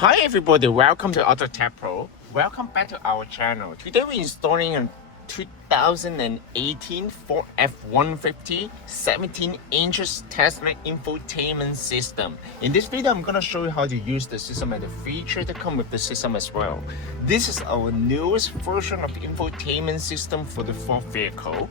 Hi everybody, welcome to AutoTecPro. Welcome back to our channel. Today we're installing a 2018 Ford F150 17 inches Tesla infotainment system. In this video, I'm gonna show you how to use the system and the features that come with the system as well. This is our newest version of the infotainment system for the Ford vehicle.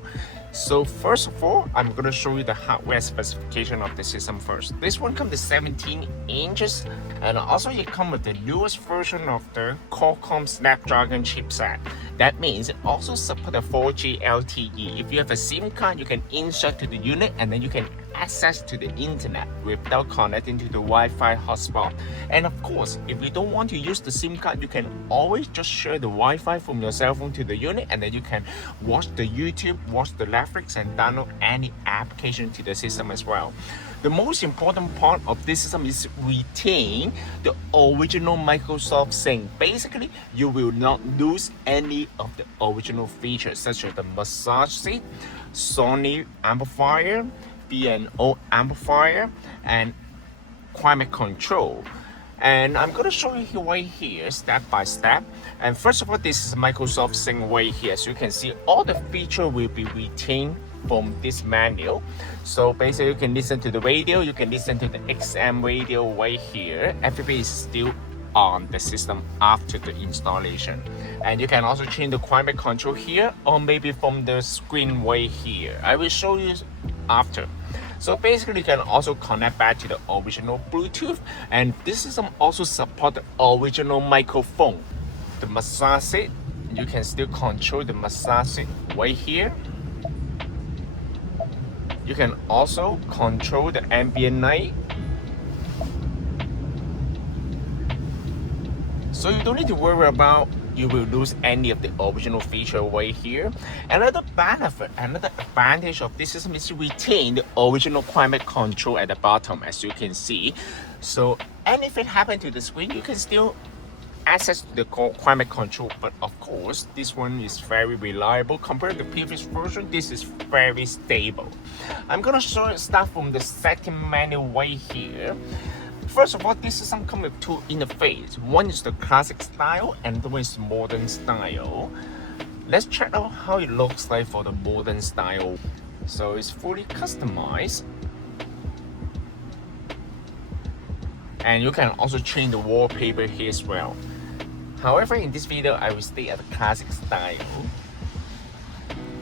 So first of all, I'm going to show you the hardware specification of the system first. This one comes to 17 inches, and also it comes with the newest version of the Qualcomm Snapdragon chipset. That means it also supports a 4G LTE. If you have a SIM card, you can insert to the unit and then you can access to the internet without connecting to the Wi-Fi hotspot. And of course, if you don't want to use the SIM card, you can always just share the Wi-Fi from your cell phone to the unit, and then you can watch the YouTube, watch the Netflix, and download any application to the system as well. The most important part of this system is retain the original Microsoft Sync. Basically, you will not lose any of the original features such as the massage seat, SONY amplifier, B&O amplifier, and climate control. And I'm going to show you right here step by step. And first of all, this is Microsoft Sync right here. So you can see all the features will be retained from this menu. So basically you can listen to the radio, you can listen to the XM radio right here. Everything is still on the system after the installation. And you can also change the climate control here, or maybe from the screen right here. I will show you after. So basically you can also connect back to the original Bluetooth, and this system also supports the original microphone. The massage seat, you can still control the massage seat right here. You can also control the ambient light. So you don't need to worry about you will lose any of the original feature right here. Another benefit, another advantage of this system is to retain the original climate control at the bottom, as you can see. So anything happen to the screen, you can still access the climate control. But of course, this one is very reliable compared to the previous version. This is very stable. I'm gonna start from the setting menu right here. First of all, this system comes with two interfaces. One is the classic style and the one is modern style. Let's check out how it looks like for the modern style. So it's fully customized. And you can also change the wallpaper here as well. However, in this video, I will stay at the classic style.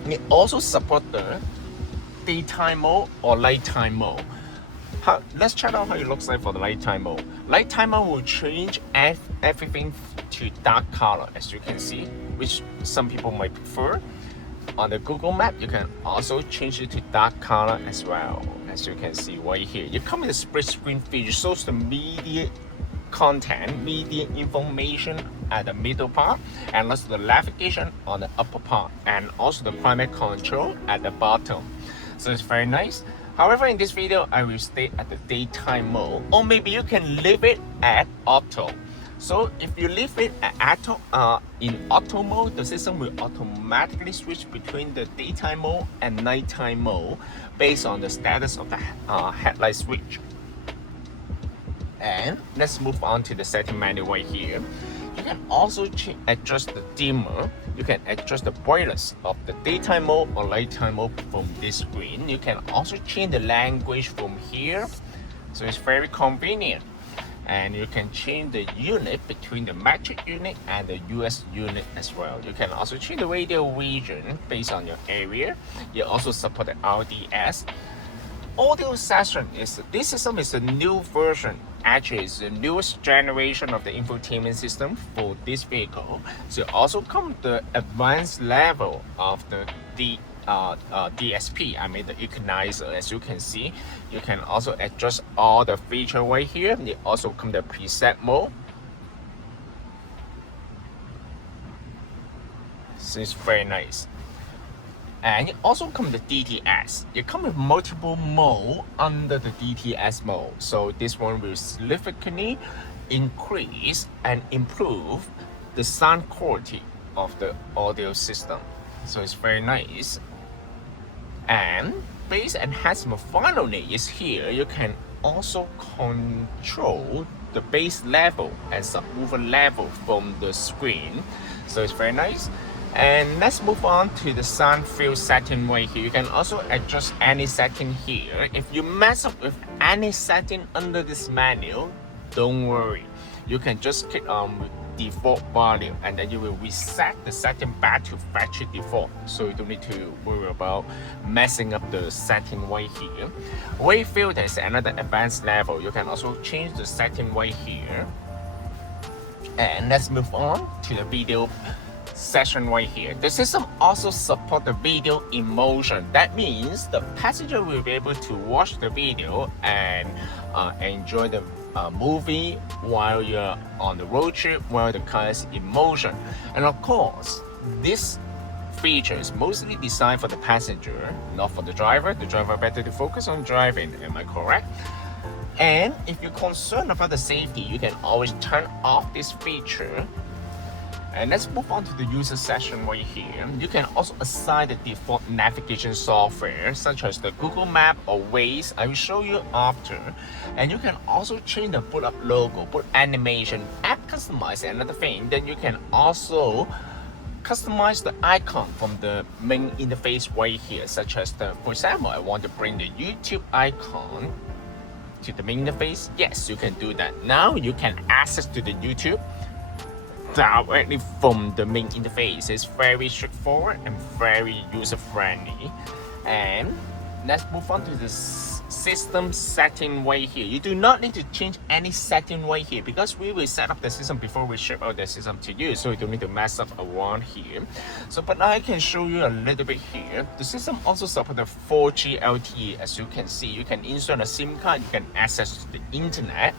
It also supports the daytime mode or nighttime mode. Let's check out how it looks like for the nighttime mode. Nighttime mode will change everything to dark color, as you can see, which some people might prefer. On the Google Map, you can also change it to dark color as well, as you can see right here. You come with a split screen feature, shows the media content, media information at the middle part, and also the navigation on the upper part, and also the climate control at the bottom. So it's very nice. However, in this video, I will stay at the daytime mode, or maybe you can leave it at auto. So if you leave it at in auto mode, the system will automatically switch between the daytime mode and nighttime mode based on the status of the headlight switch. And let's move on to the setting menu right here. You can also adjust the dimmer. You can adjust the brightness of the daytime mode or nighttime mode from this screen. You can also change the language from here. So it's very convenient. And you can change the unit between the metric unit and the US unit as well. You can also change the radio region based on your area. You also support the RDS. Audio session this system is a new version. Actually, it's the newest generation of the infotainment system for this vehicle. So it also comes with the advanced level of the DSP, I mean the equalizer. As you can see, you can also adjust all the features right here. It also comes with the preset mode. So it's very nice. And it also comes with DTS. It comes with multiple modes under the DTS mode. So this one will significantly increase and improve the sound quality of the audio system. So it's very nice. And bass enhancement finally is here. You can also control the bass level and subwoofer level from the screen. So it's very nice. And let's move on to the sound field setting right here. You can also adjust any setting here. If you mess up with any setting under this menu, don't worry. You can just click on default volume and then you will reset the setting back to factory default. So you don't need to worry about messing up the setting right here. Wave filter is another advanced level. You can also change the setting right here. And let's move on to the video session right here. The system also supports the video in motion. That means the passenger will be able to watch the video and enjoy the movie while you're on the road trip, while the car is in motion. And of course, this feature is mostly designed for the passenger, not for the driver. The driver better to focus on driving, am I correct? And if you're concerned about the safety, you can always turn off this feature. And let's move on to the user session right here. You can also assign the default navigation software such as the Google Map or Waze. I will show you after. And you can also change the boot up logo, boot animation, app customize, another thing. Then you can also customize the icon from the main interface right here, such as for example, I want to bring the YouTube icon to the main interface. Yes, you can do that. Now you can access to the YouTube directly from the main interface. It's very straightforward and very user-friendly. And let's move on to the system setting right here. You do not need to change any setting right here because we will set up the system before we ship out the system to you, so you don't need to mess up around here. So but I can show you a little bit here. The system also supports the 4G LTE. As you can see, you can install a SIM card, you can access the internet.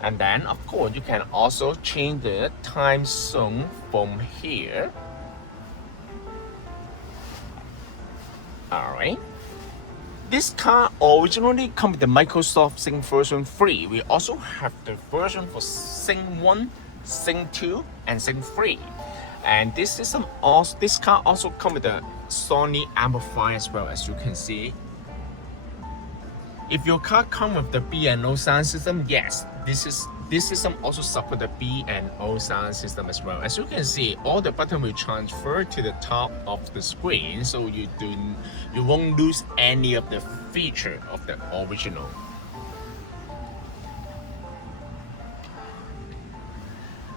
And then, of course, you can also change the time zone from here. Alright. This car originally comes with the Microsoft Sync version 3. We also have the version for Sync 1, Sync 2, and Sync 3. And this car also comes with the SONY amplifier as well, as you can see. If your car comes with the B&O sound system, yes, this system also supports the B&O sound system as well. As you can see, all the buttons will transfer to the top of the screen, so you won't lose any of the feature of the original.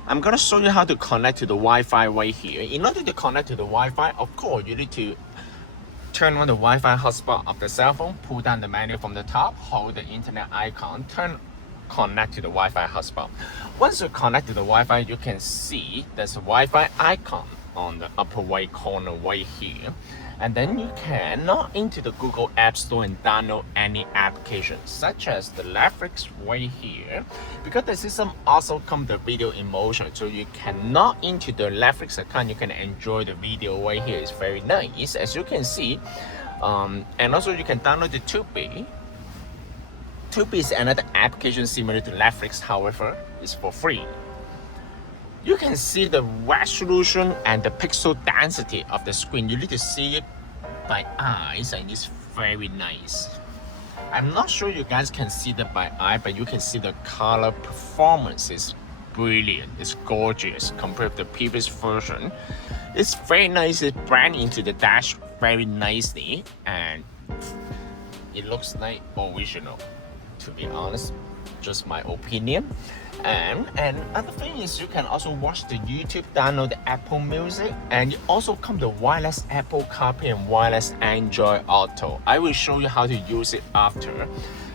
I'm gonna show you how to connect to the Wi-Fi right here. In order to connect to the Wi-Fi, of course, you need to turn on the Wi-Fi hotspot of the cell phone, pull down the menu from the top, hold the internet icon, connect to the Wi-Fi hotspot. Once you connect to the Wi-Fi, you can see there's a Wi-Fi icon on the upper right corner right here. And then you can log into the Google App Store and download any applications, such as the Netflix right here. Because the system also comes with video in motion, so you can log into the Netflix account, you can enjoy the video right here. It's very nice, as you can see. And also you can download the Tubi. Tubi is another application similar to Netflix, however, it's for free. You can see the resolution and the pixel density of the screen. You need to see it by eyes, and it's very nice. I'm not sure you guys can see that by eye, but you can see the color performance is brilliant. It's gorgeous compared to the previous version. It's very nice. It blends into the dash very nicely, and it looks like original, to be honest. Just my opinion. And other thing is you can also watch the YouTube, download the Apple Music, and it also comes the wireless Apple CarPlay and wireless Android Auto. I will show you how to use it after.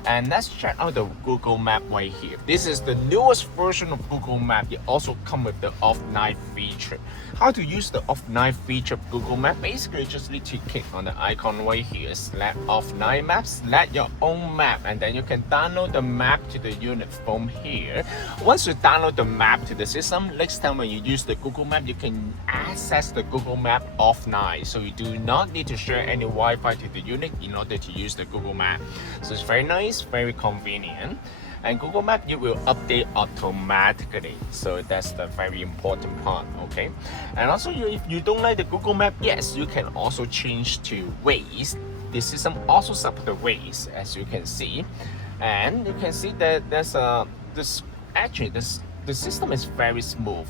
And let's check out the Google Map right here. This is the newest version of Google Map. It also comes with the off-night feature. How to use the off-night feature of Google Map? Basically, just need to click on the icon right here, select off-night map, select your own map, and then you can download the map to the unit from here. Once you download the map to the system, next time when you use the Google Map, you can access the Google Map off-night. So you do not need to share any Wi-Fi to the unit in order to use the Google Map. So it's very nice, very convenient. And Google Map, you will update automatically, so that's the very important part. Okay, and also if you don't like the Google Map, yes, you can also change to Waze. The system also supports the Waze, as you can see. And you can see that there's actually the system is very smooth.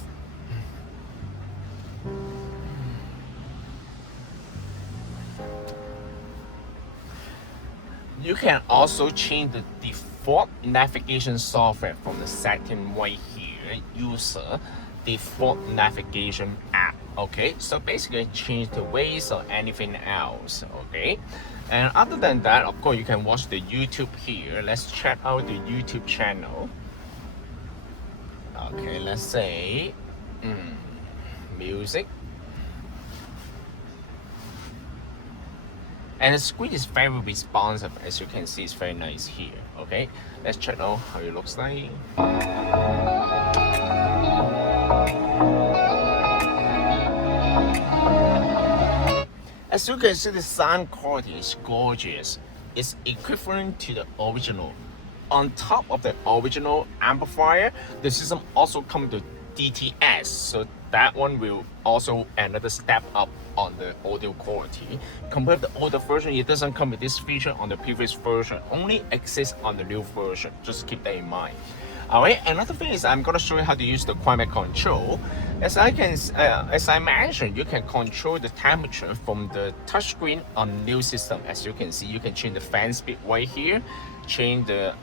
You can also change the default navigation software from the setting right here. User default navigation app. Okay, so basically change the Waze or anything else. Okay, and other than that, of course, you can watch the YouTube here. Let's check out the YouTube channel. Okay, let's say music. And the screen is very responsive, as you can see, it's very nice here. Okay, let's check out how it looks like. As you can see, the sound quality is gorgeous. It's equivalent to the original. On top of the original amplifier, the system also comes with DTS, so that one will also another step up on the audio quality. Compared to the older version, it doesn't come with this feature on the previous version, only exists on the new version. Just keep that in mind. Alright, another thing is I'm gonna show you how to use the climate control. As I mentioned, you can control the temperature from the touchscreen on the new system. As you can see, you can change the fan speed right here, change the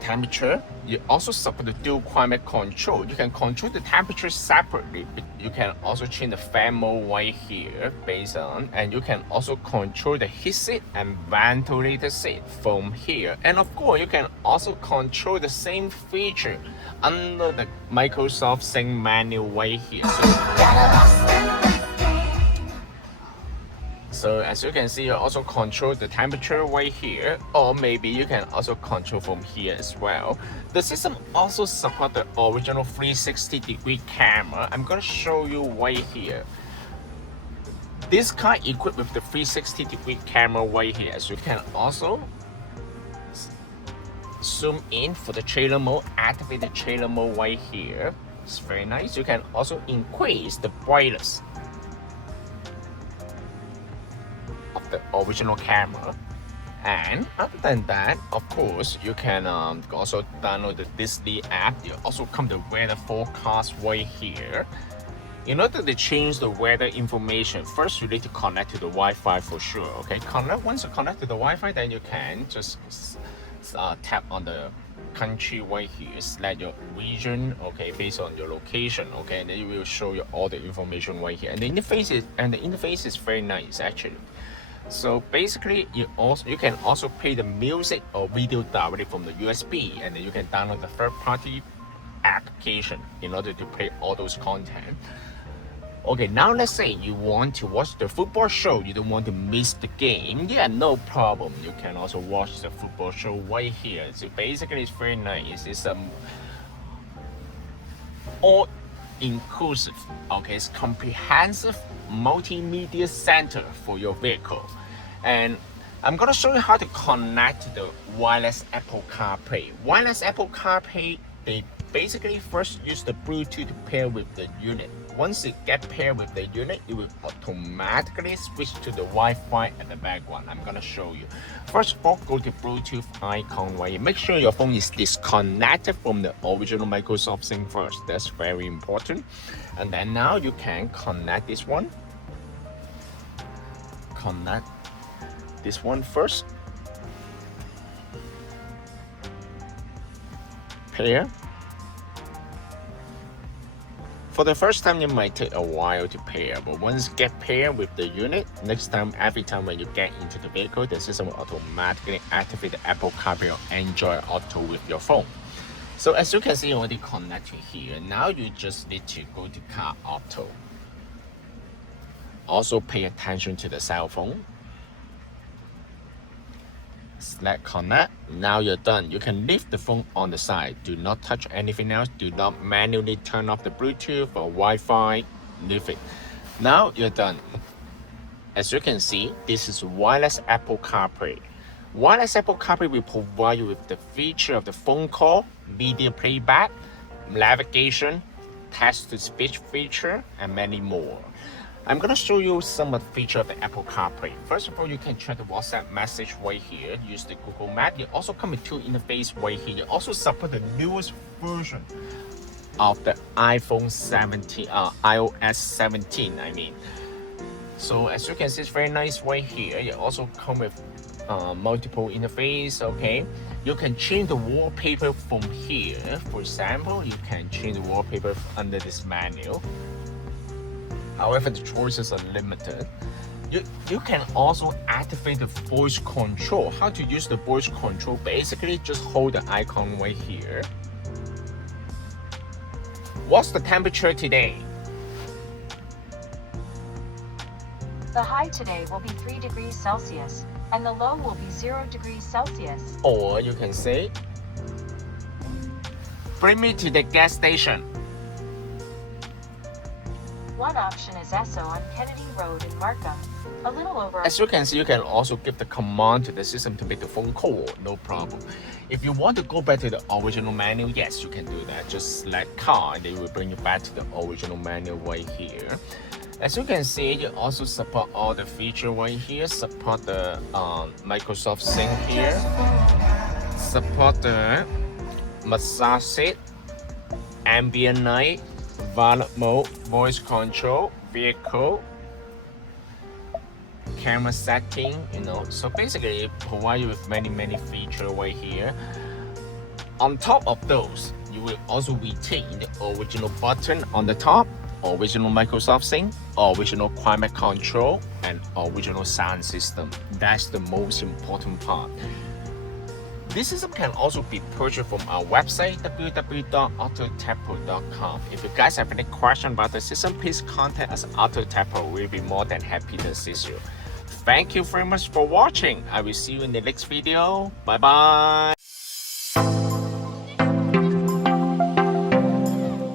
temperature. You also support the dual climate control. You can control the temperature separately, but you can also change the fan mode right here based on, and you can also control the heat seat and ventilator seat from here. And of course, you can also control the same feature under the Microsoft Sync menu right here. So as you can see, you also control the temperature right here, or maybe you can also control from here as well. The system also supports the original 360-degree camera. I'm going to show you right here. This car equipped with the 360-degree camera right here. As you can also zoom in for the trailer mode, activate the trailer mode right here. It's very nice. You can also increase the brightness of the original camera. And other than that, of course, you can also download the Disney app. You also come the weather forecast right here. In order to change the weather information, first you need to connect to the Wi-Fi for sure. Okay, once you connect to the Wi-Fi, then you can just tap on the country right here, select your region, okay, based on your location, okay, and then it will show you all the information right here. And the interface is very nice actually. So basically, you can also play the music or video directly from the USB, and then you can download the third-party application in order to play all those content. Okay, now let's say you want to watch the football show, you don't want to miss the game. Yeah, no problem. You can also watch the football show right here. So basically, it's very nice. It's all inclusive. Okay, it's comprehensive multimedia center for your vehicle. And I'm gonna show you how to connect the wireless Apple CarPlay. Wireless Apple CarPlay, they basically first use the Bluetooth to pair with the unit. Once it gets paired with the unit, it will automatically switch to the Wi-Fi at the background. I'm gonna show you. First of all, go to Bluetooth icon right here. Make sure your phone is disconnected from the original Microsoft Sync first. That's very important. And then now you can connect this one. Connect this one first. Pair. For the first time, it might take a while to pair, but once you get paired with the unit, next time, every time when you get into the vehicle, the system will automatically activate the Apple CarPlay or Android Auto with your phone. So as you can see, already connected here. Now you just need to go to Car Auto. Also pay attention to the cell phone. Select connect. Now you're done. You can leave the phone on the side. Do not touch anything else. Do not manually turn off the Bluetooth or Wi-Fi. Leave it. Now you're done. As you can see, this is wireless Apple CarPlay. Wireless Apple CarPlay will provide you with the feature of the phone call, video playback, navigation, text-to-speech feature, and many more. I'm gonna show you some of the features of the Apple CarPlay. First of all, you can check the WhatsApp message right here. Use the Google Map. You also come with two interface right here. You also support the newest version of the iPhone 17, iOS 17. I mean, so as you can see, it's very nice right here. You also come with multiple interface. Okay, you can change the wallpaper from here. For example, you can change the wallpaper under this menu. However, the choices are limited. You can also activate the voice control. How to use the voice control? Basically, just hold the icon right here. What's the temperature today? The high today will be 3 degrees Celsius, and the low will be 0 degrees Celsius. Or you can say, bring me to the gas station. One option is ESO on Kennedy Road in Markham, a little over. As you can see, you can also give the command to the system to make the phone call, no problem. If you want to go back to the original menu, yes, you can do that. Just select car, and they will bring you back to the original menu right here. As you can see, you also support all the features right here. Support the Microsoft Sync here. Support the massage seat, ambient light, valet mode, voice control, vehicle, camera setting, so basically it provides you with many features right here. On top of those, you will also retain the original button on the top, original Microsoft Sync, original climate control, and original sound system. That's the most important part. This system can also be purchased from our website, www.AutoTecPro.com. If you guys have any question about the system, please contact us at AutoTecPro. We'll be more than happy to assist you. Thank you very much for watching. I will see you in the next video. Bye bye.